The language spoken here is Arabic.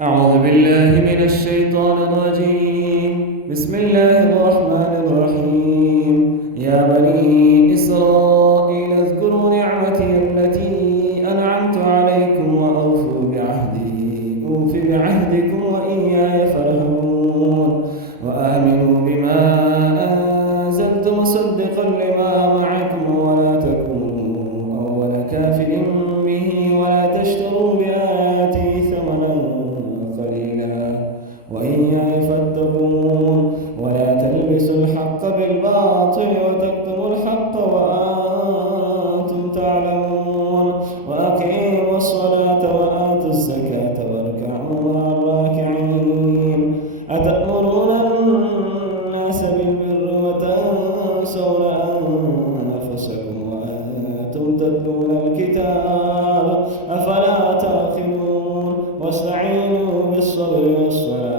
أعوذ بالله من الشيطان الرجيم. بسم الله الرحمن الرحيم. يا بني إسرائيل اذكروا نعمتي التي أنعمت عليكم وأوفوا بعهدي أوف بعهدكم وإياي فارهبون وآمنوا بما أنزلت مصدقا لما معكم ولا تكونوا أول كافر به ولا تشتروا بآياتي ثمنا قليلا وإياي فاتقون ولا تلبسوا الحق بالباطل وتكتموا الحق وأنتم تعلمون وأقيموا الصلاة وآتوا الزكاة واركعوا مع الراكعين. أتأمرون الناس بالبر وتنسون أنفسكم وأنتم تتلون الكتاب أفلا تعقلون واستعينوا بالصبر والصلاة